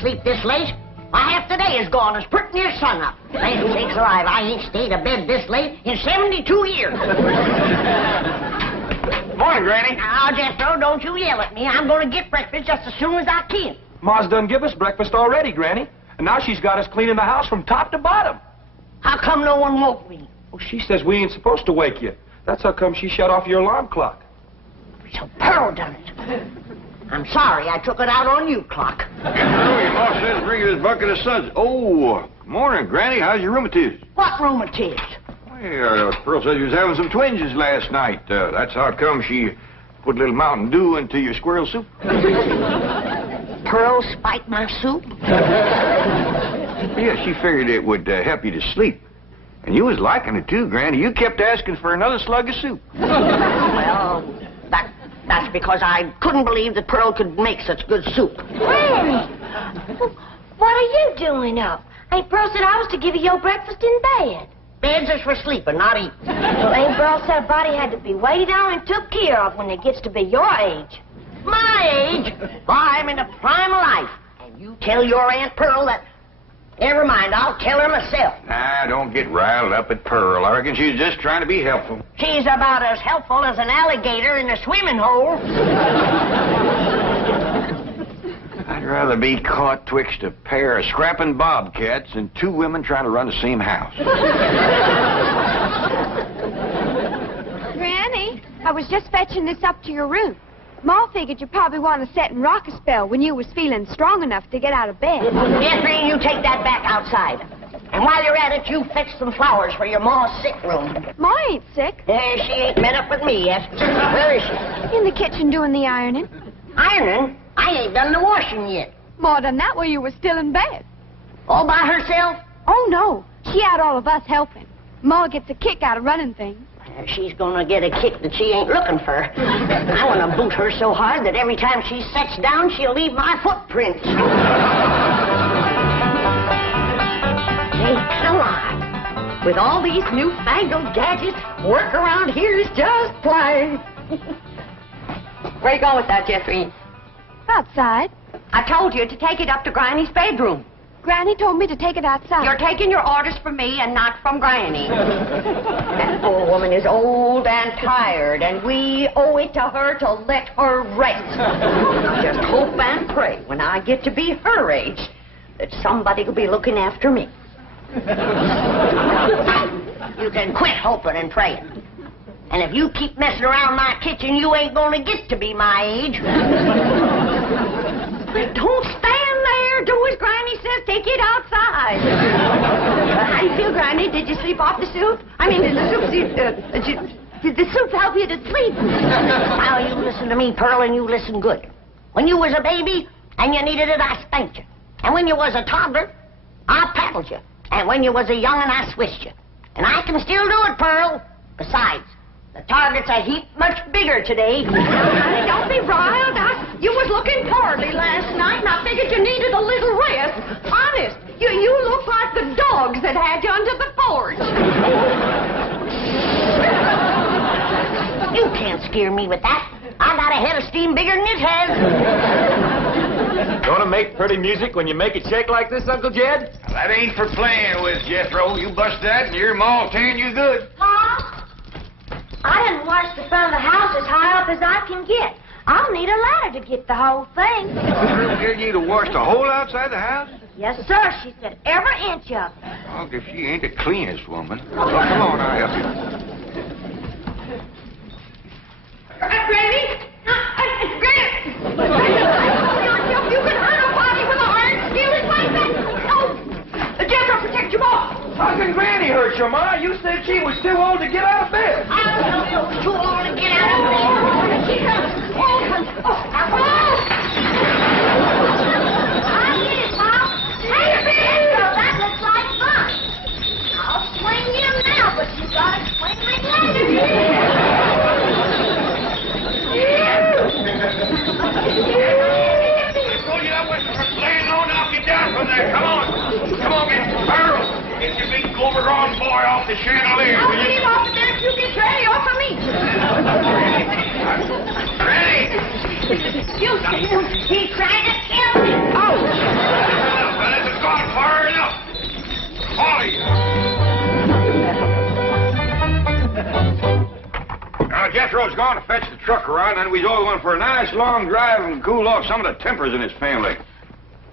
sleep this late. Why, half the day is gone as pretty near sun up. Land sakes alive, I ain't stayed abed this late in 72 years. Morning, Granny. Now, Jethro, don't you yell at me. I'm going to get breakfast just as soon as I can. Ma's done give us breakfast already, Granny. And now she's got us cleaning the house from top to bottom. How come no one woke me? Well, she says we ain't supposed to wake you. That's how come she shut off your alarm clock. So Pearl done it. I'm sorry I took it out on you, Clock. Your ma says bring you this bucket of suds. Oh, morning, Granny. How's your rheumatiz? What rheumatiz? Well, Pearl said you was having some twinges last night. That's how come she put a little Mountain Dew into your squirrel soup. Pearl spiked my soup? Yeah, she figured it would help you to sleep. And you was liking it, too, Granny. You kept asking for another slug of soup. Well, that's because I couldn't believe that Pearl could make such good soup. Granny, what are you doing up? Ain't Pearl said I was to give you your breakfast in bed. Beds is for sleeping, not eating. Well, ain't Pearl said a body had to be waited on and took care of when it gets to be your age? My age? Why, I'm in the prime of life. And you tell your Aunt Pearl that... Never mind, I'll tell her myself. Nah, don't get riled up at Pearl. I reckon she's just trying to be helpful. She's about as helpful as an alligator in a swimming hole. I'd rather be caught twixt a pair of scrapping bobcats than two women trying to run the same house. Granny, I was just fetching this up to your room. Ma figured you probably want to sit and rock a spell when you was feeling strong enough to get out of bed. Jeffrey, you take that back outside. And while you're at it, you fetch some flowers for your ma's sick room. Ma ain't sick. She ain't met up with me yet. Where is she? In the kitchen doing the ironing. Ironing? I ain't done the washing yet. Ma done that while you was still in bed. All by herself? Oh, no. She had all of us helping. Ma gets a kick out of running things. She's gonna get a kick that she ain't looking for. I want to boot her so hard that every time she sits down, she'll leave my footprints. Hey, come on. With all these newfangled gadgets, work around here is just plain. Where you going with that, Jeffrey? Outside. I told you to take it up to Granny's bedroom. Granny told me to take it outside. You're taking your orders from me and not from Granny. That poor woman is old and tired, and we owe it to her to let her rest. I just hope and pray when I get to be her age that somebody will be looking after me. You can quit hoping and praying. And if you keep messing around my kitchen, you ain't gonna get to be my age. Don't stand there. Do as Granny says. Take it outside. How do you feel, Granny? Did you sleep off the soup? I mean, did the soup help you to sleep? Now, you listen to me, Pearl, and you listen good. When you was a baby and you needed it, I spanked you. And when you was a toddler, I paddled you. And when you was a young'un, I swished you. And I can still do it, Pearl. Besides, the target's a heap much bigger today. Honey, don't be riled. You was looking poorly last night, and I figured you needed a little rest. Honest, you look like the dogs that had you under the porch. You can't scare me with that. I got a head of steam bigger than it has. Gonna make pretty music when you make it shake like this, Uncle Jed? That ain't for playing with, Jethro. You bust that and your ma'll tearing you good. Pa, I didn't wash the front of the house as high up as I can get. I'll need a ladder to get the whole thing. Did you to wash the whole outside the house? Yes, sir. She said every inch of it. Oh, if she ain't the cleanest woman. Well, come on, I'll help you. Granny? Granny! You can hurt a body with an iron skillet like that? Oh! Jethro, protect your ball! How can Granny hurt you, Ma? You said she was too old to get out of bed. I don't know you was too old to get out of bed. I get it, Pop. Hey, Jethro, that looks like fun. I'll swing you now, but you gotta swing me later. Come on, get Pearl. Get your big overgrown boy off the chandelier. I'll get him off there if you get Granny off of me. Granny! You see him? He's trying to kill me. Oh! Pearl's gone to fetch the truck around, and we's all going for a nice long drive and cool off some of the tempers in his family.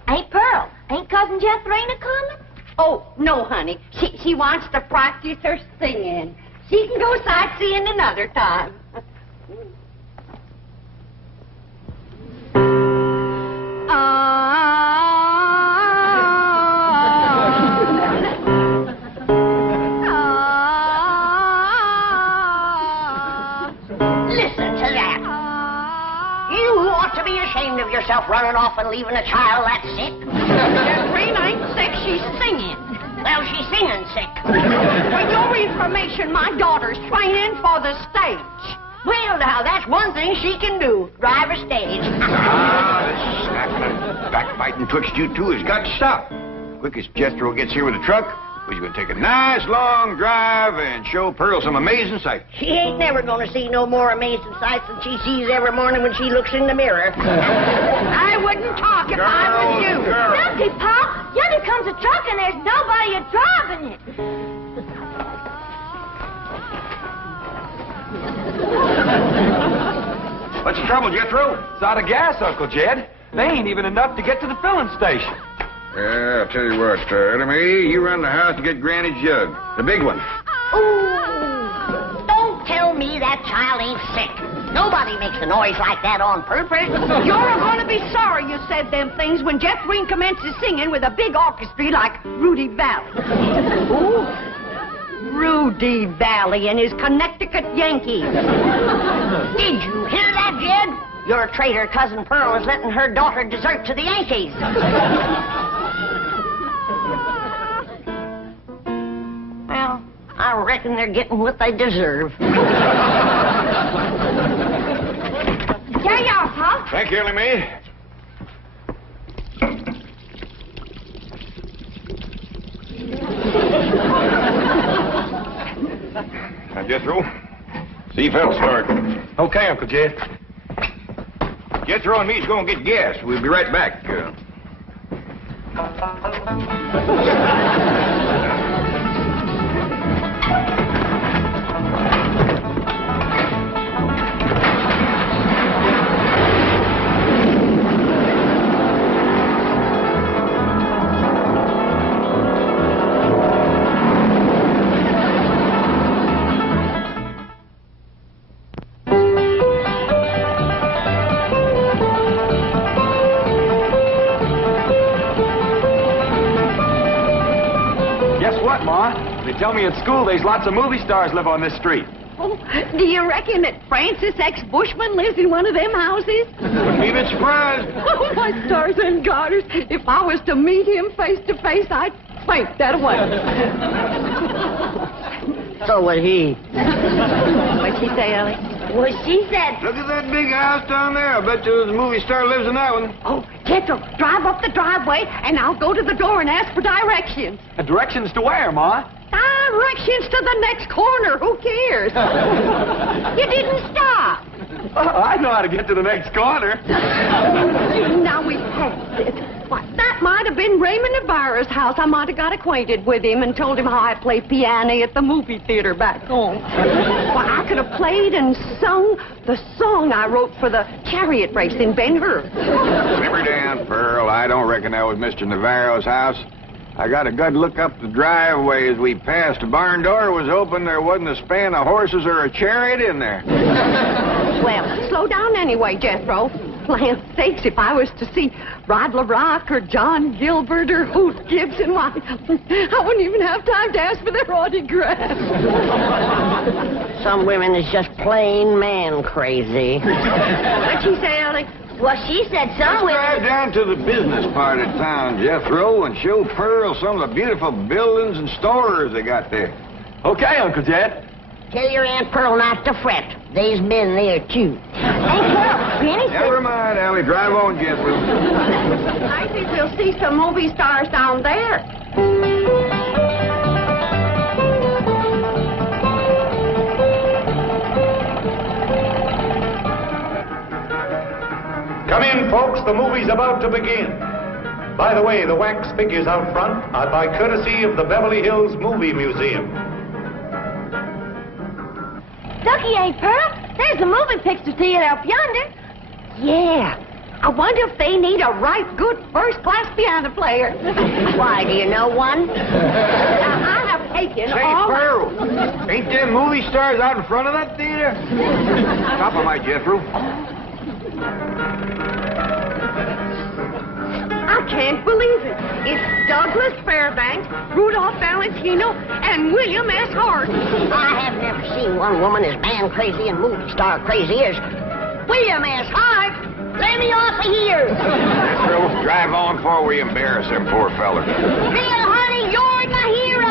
Hey, Pearl, ain't Cousin Jethrina coming? Oh, no, honey. She wants to practice her singing. She can go sightseeing another time. Listen to that. You ought to be ashamed of yourself running off and leaving a child that sick. Jethrina ain't sick, she's singing. Well, she's singing sick. For your information, my daughter's training for the stage. Well, now, that's one thing she can do, drive a stage. This backbiting twixt you two has got to stop. Quick as Jethro gets here with the truck, we're going to take a nice long drive and show Pearl some amazing sights. She ain't never going to see no more amazing sights than she sees every morning when she looks in the mirror. I wouldn't talk if I was you. Look, Pop, yonder comes a truck and there's nobody driving it. What's the trouble, Jethro? It's out of gas, Uncle Jed. They ain't even enough to get to the filling station. Yeah, I'll tell you what, Ellie, you run the house to get Granny's jug. The big one. Ooh, don't tell me that child ain't sick. Nobody makes a noise like that on purpose. You're going to be sorry you said them things when Jethrina commences singing with a big orchestra like Rudy Valley. Ooh, Rudy Valley and his Connecticut Yankees. Did you hear that, Jed? Your traitor cousin Pearl is letting her daughter desert to the Yankees. Well, I reckon they're getting what they deserve. There you are, Pop. Thank you, Ellie Mae. Now, Jethro, see if that'll start. Okay, Uncle Jed. Jethro and me's going to get gas. We'll be right back. They tell me at school there's lots of movie stars live on this street. Oh, do you reckon that Francis X. Bushman lives in one of them houses? Wouldn't be a bit surprised. Oh, my stars and garters. If I was to meet him face to face, I'd faint that away. So would he. What'd she say, Ellie? Well, she said... Look at that big house down there. I bet you the movie star lives in that one. Oh, Jethro, drive up the driveway, and I'll go to the door and ask for directions. Directions to where, Ma? Directions to the next corner. Who cares? You didn't stop. I know how to get to the next corner. Now we passed it. Why, that might have been Raymond Ibarra's house. I might have got acquainted with him and told him how I play piano at the movie theater back home. Why, I could have played and sung the song I wrote for the chariot race in Ben-Hur. Simmer down, Pearl. I don't reckon that was Mr. Navarro's house. I got a good look up the driveway as we passed. The barn door was open. There wasn't a span of horses or a chariot in there. Well, slow down anyway, Jethro. Land sakes, if I was to see Rod LaRock or John Gilbert or Hoot Gibson, why, I wouldn't even have time to ask for their autographs. Some women is just plain man crazy. What'd she say, Ellie? Well, she said some Let's drive women... down to the business part of town, Jethro, and show Pearl some of the beautiful buildings and stores they got there. Okay, Uncle Jed. Tell your Aunt Pearl not to fret. They's been there, too. Hey, Pearl, Granny said... Never mind, Allie. Drive on, Jethro. I think we'll see some movie stars down there. Come in, folks. The movie's about to begin. By the way, the wax figures out front are by courtesy of the Beverly Hills Movie Museum. Ducky ain't Pearl. There's a moving picture theater up yonder. Yeah. I wonder if they need a right good first-class piano player. Why, do you know one? I have taken Say, all... Pearl, ain't them movie stars out in front of that theater? Top of my Jethro. I can't believe it. It's Douglas Fairbanks, Rudolph Valentino, and William S. Hart. I have never seen one woman as man crazy and movie star crazy as William S. Hart. Let me off of here. Pearl, drive on before we embarrass them poor fellers. Bill, honey, you're my hero.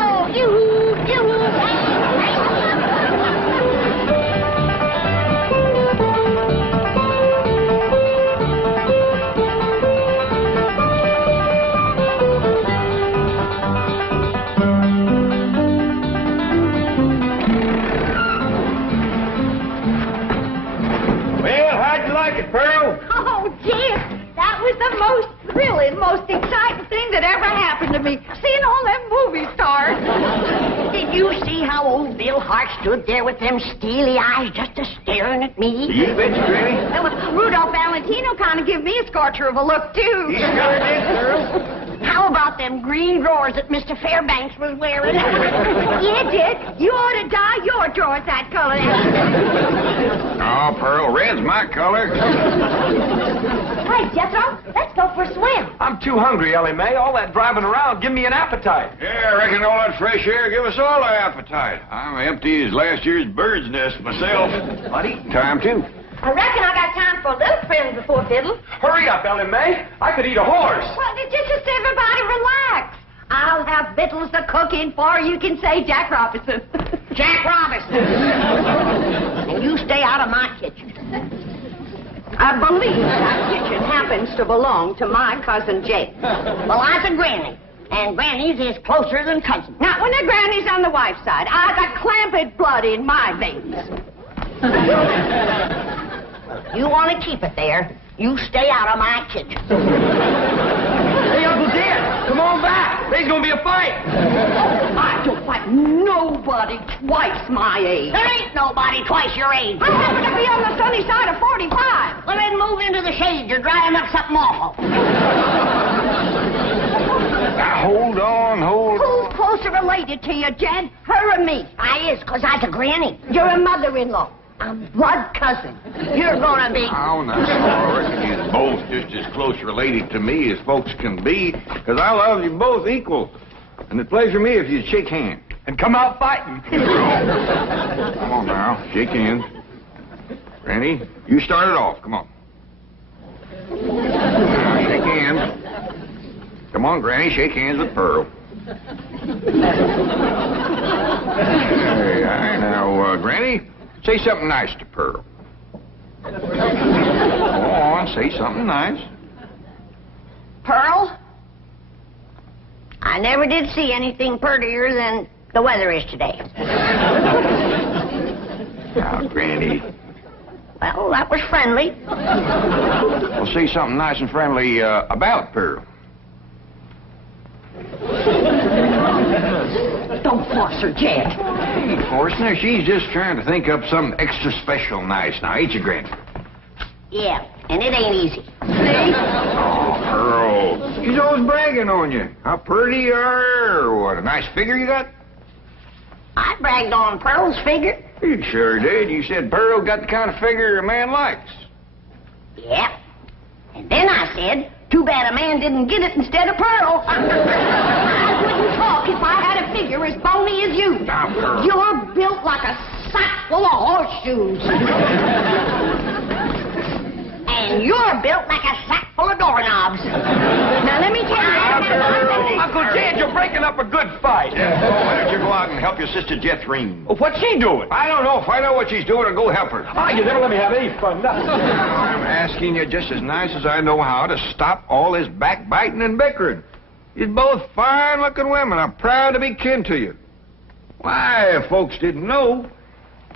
Well, how'd you like it, Pearl? Oh, Jim, that was the most thrilling, most exciting thing that ever happened to me. Seeing all them movie stars. Did you see how old Bill Hart stood there with them steely eyes just a-staring at me? You bet you, Granny. Rudolph Valentino kind of give me a scorcher of a look, too. You sure did, Pearl. How about them green drawers that Mr. Fairbanks was wearing? Yeah, Dick, you ought to dye your drawers that color. Oh, Pearl, red's my color. Hey, Jethro, let's go for a swim. I'm too hungry, Ellie Mae. All that driving around, give me an appetite. Yeah, I reckon all that fresh air give us all an appetite. I'm empty as last year's bird's nest myself. But eating time, too. I reckon I got time for a little friend before fiddle. Hurry up, Ellie Mae. I could eat a horse. Well, just everybody relax. I'll have victuals to cook in for you can say Jack Robinson. Jack Robinson. And you stay out of my kitchen. I believe that kitchen happens to belong to my cousin Jake. Well, I'm a granny. And grannies is closer than cousins. Now, when the granny's on the wife's side, I got clamped blood in my veins. You want to keep it there, you stay out of my kitchen. Hey, Uncle Dan, come on back. There's going to be a fight. I don't fight nobody twice my age. There ain't nobody twice your age. I happen to be on the sunny side of 45. Well, then move into the shade. You're drying up something awful. Now, hold on. Who's closer related to you, Jed? Her or me? I is, 'cause I's a granny. You're a mother-in-law. I'm blood cousin. You're gonna be... Oh, no. I reckon you're both just as close related to me as folks can be, 'cause I love you both equal. And it'd pleasure me if you'd shake hands. And come out fighting. Come on now, shake hands. Granny, you start it off. Come on. Now, shake hands. Come on, Granny, shake hands with Pearl. Hey, now, Granny, say something nice to Pearl. Go on, say something nice. Pearl? I never did see anything prettier than the weather is today. Now, Granny. Well, that was friendly. Well, say something nice and friendly about Pearl. Don't force her, Jed. Of course, now, she's just trying to think up something extra special nice. Now, ain't you, Granny? Yeah, and it ain't easy. See? Oh, Pearl. She's always bragging on you. How pretty you are, or what a nice figure you got. I bragged on Pearl's figure. You sure did. You said Pearl got the kind of figure a man likes. Yeah. And then I said, too bad a man didn't get it instead of Pearl. I wouldn't talk if I had a figure as bony as you. Now, Pearl. You're built like a sack full of horseshoes. And you're built like a sack full of doorknobs. Now, let me tell you. Uncle Dan, you're breaking up a good fight. Yeah, well, why don't you go out and help your sister Jethrine? Oh, what's she doing? I don't know. Find out what she's doing and go help her. Ah, you never let me have any fun. I'm asking you just as nice as I know how to stop all this backbiting and bickering. You're both fine-looking women. I'm proud to be kin to you. Why, if folks didn't know,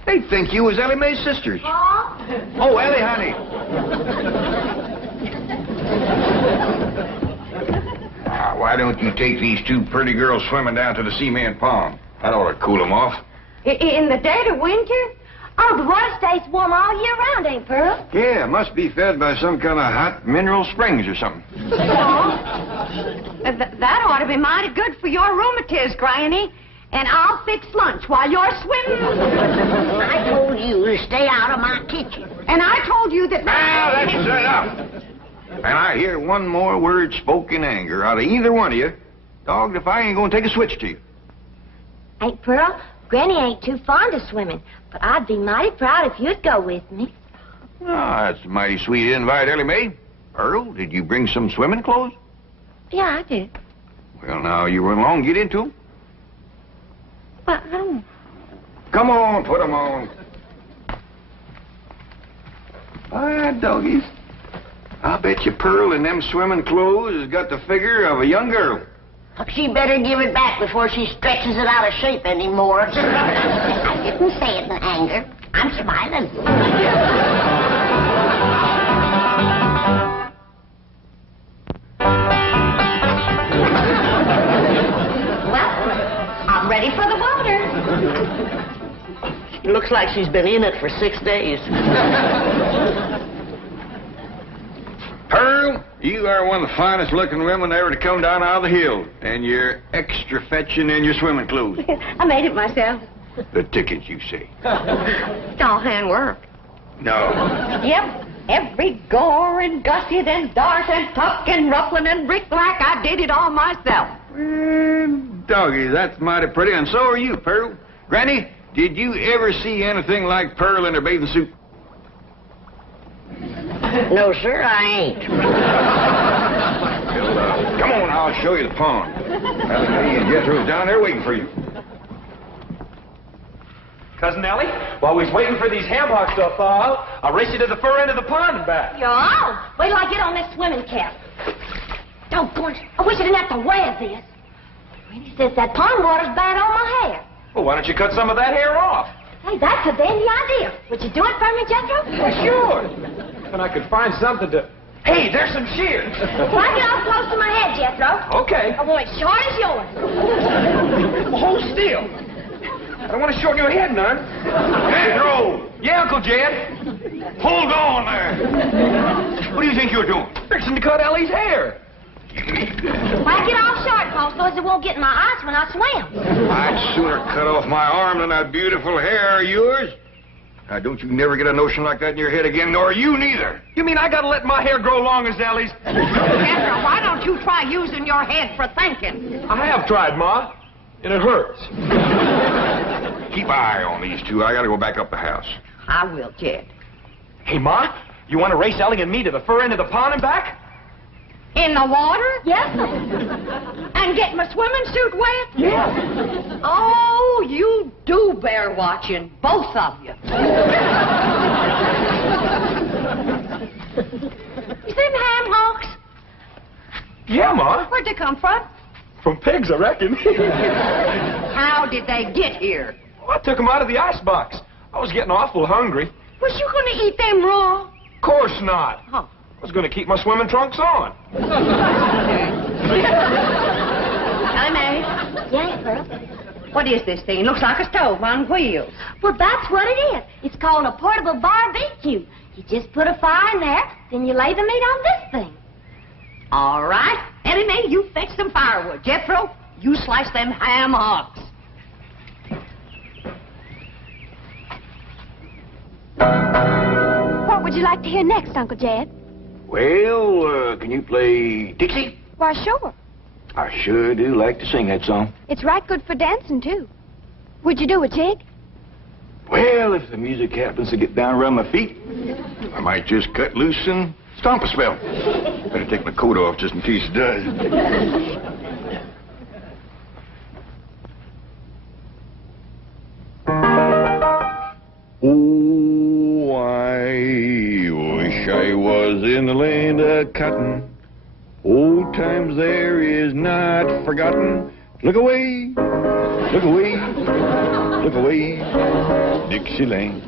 they'd think you was Ellie Mae's sisters. Oh, Ellie, honey. Now, why don't you take these two pretty girls swimming down to the cement pond? That ought to cool them off. In the dead of winter? Oh, the water stays warm all year round, ain't Pearl? Yeah, it must be fed by some kind of hot mineral springs or something. That ought to be mighty good for your rheumatiz, Granny. And I'll fix lunch while you're swimming. I told you to stay out of my kitchen. And I told you that... Now, that's enough. And I hear one more word spoke in anger out of either one of you, dogged if I ain't gonna take a switch to you. Ain't Pearl? Granny ain't too fond of swimming, but I'd be mighty proud if you'd go with me. Oh, that's a mighty sweet invite, Ellie Mae. Earl, did you bring some swimming clothes? Yeah, I did. Well, now, you run along, get into them. Well, I don't... Come on, put them on. All right, doggies. I bet you Pearl in them swimming clothes has got the figure of a young girl. She better give it back before she stretches it out of shape anymore. I didn't say it in anger. I'm smiling. Well, I'm ready for the water. It looks like she's been in it for 6 days. Pearl, you are one of the finest looking women ever to come down out of the hill. And you're extra fetching in your swimming clothes. I made it myself. The tickets, you say? It's all handwork. No. Yep. Every gore and gusset and dart and tuck and ruffling and brick-black, I did it all myself. Doggy, that's mighty pretty, and so are you, Pearl. Granny, did you ever see anything like Pearl in her bathing suit? No, sir, I ain't. Well, come on, I'll show you the pond. Ellie Mae and Jethro's down there waiting for you. Cousin Ellie, while we was waiting for these ham hocks to thaw out, I'll race you to the fur end of the pond and back. Yo, wait till I get on this swimming cap. Doggone, I wish I didn't have to wear this. Granny says that pond water's bad on my hair. Well, why don't you cut some of that hair off? Hey, that's a dandy idea. Would you do it for me, Jethro? Well, sure. And I could find something to... Hey, there's some shears. Why get off close to my head, Jethro? Okay. I want it short as yours. Well, hold still. I don't want to shorten your head none. Jethro! Yeah, Uncle Jed. Hold on there. What do you think you're doing? Fixing to cut Ellie's hair. Why get off short, Paul, so as it won't get in my eyes when I swim? I'd sooner cut off my arm than that beautiful hair of yours. Now, don't you never get a notion like that in your head again, nor you neither. You mean I gotta let my hair grow long as Ellie's? Jethro, why don't you try using your head for thinking? I have tried, Ma, and it hurts. Keep an eye on these two. I gotta go back up the house. I will, Jed. Hey, Ma, you want to race Ellie and me to the fur end of the pond and back? In the water? Yes. And get my swimming suit wet? Yeah. Oh, you do bear watching, both of you. You see them ham hocks? Yeah, Ma. Where'd they come from? From pigs, I reckon. How did they get here? Well, I took them out of the icebox. I was getting awful hungry. Was you going to eat them raw? Of course not. Huh. I was going to keep my swimming trunks on. Honey, Yeah, Pearl. what is this thing? Looks like a stove on wheels. Well, that's what it is. It's called a portable barbecue. You just put a fire in there, then you lay the meat on this thing. All right. Ellie Mae, you fetch some firewood. Jethro, you slice them ham hocks. What would you like to hear next, Uncle Jed? Well, can you play Dixie? Why, sure. I sure do like to sing that song. It's right good for dancing, too. Would you do a jig? Well, if the music happens to get down around my feet, I might just cut loose and stomp a spell. Better take my coat off just in case it does. Oh, I wish I was in the land of cotton. Old times there is not forgotten. Look away, look away, look away, Dixieland.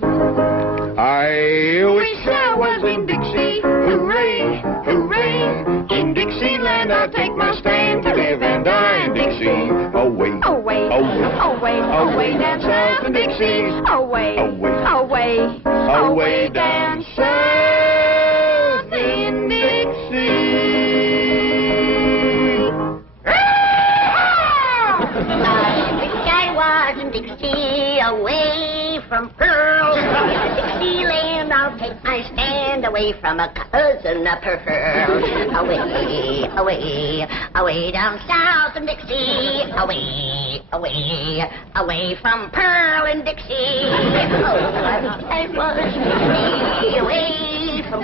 I wish I was in Dixie, hooray, hooray. In Dixieland I'll take my stand to live and die in Dixie. away, Away, away, away down south of Dixie. Away, away, away down south in Dixie. I was in Dixie, away from Pearl. Dixieland, I'll take my stand away from a cousin of Pearl. Away, away, away down south in Dixie. Away, away, away from Pearl and Dixie. Oh, I was in Dixie, away from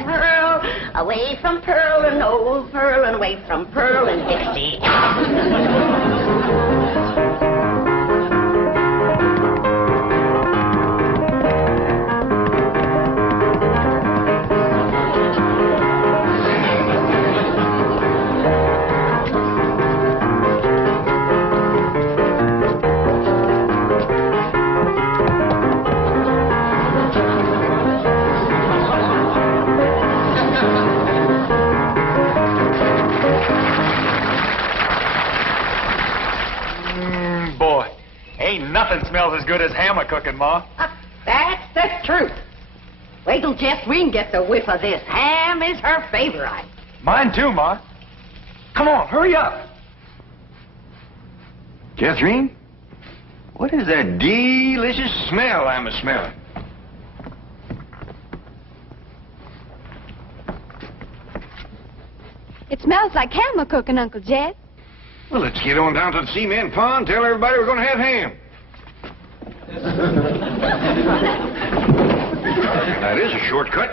Pearl and old Pearl, and away from Pearl and Dixie. Boy, ain't nothing smells as good as hammer cooking, Ma. That's the truth. Wait till Jeffreen gets a whiff of this. Ham is her favorite. Mine too, Ma. Come on, hurry up. Catherine, what is that delicious smell I'm a-smelling? It smells like hammer cooking, Uncle Jed. Well, let's get on down to the cement pond, tell everybody we're going to have ham. That is a shortcut.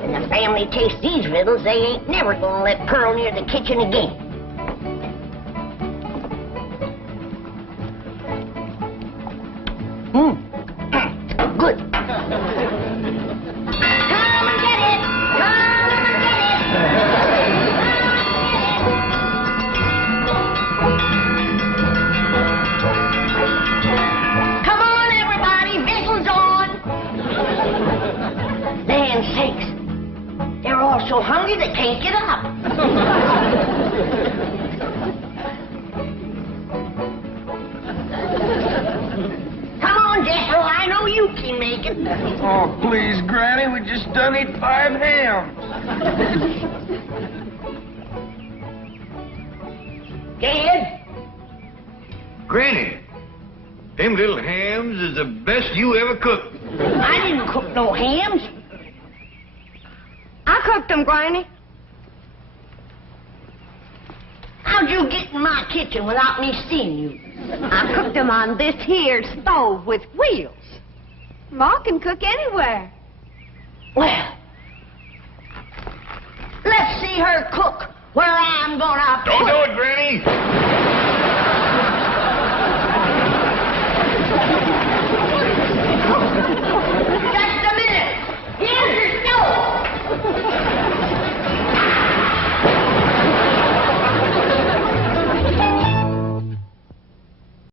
When the family tastes these riddles, they ain't never gonna let Pearl near the kitchen again. Good. Come and get it! Come and get it! Come on, everybody! Whistle's on! Land sakes! They're all so hungry they can't get up. Come on, Jethro, I know you can make it. Oh, please, Granny, we just done eat 5 hams. Dad? Granny, them little hams is the best you ever cooked. I didn't cook no hams. I cooked them, Granny. How'd you get in my kitchen without me seeing you? I cooked them on this here stove with wheels. Ma can cook anywhere. Well, let's see her cook where I'm gonna Don't put do it, Granny.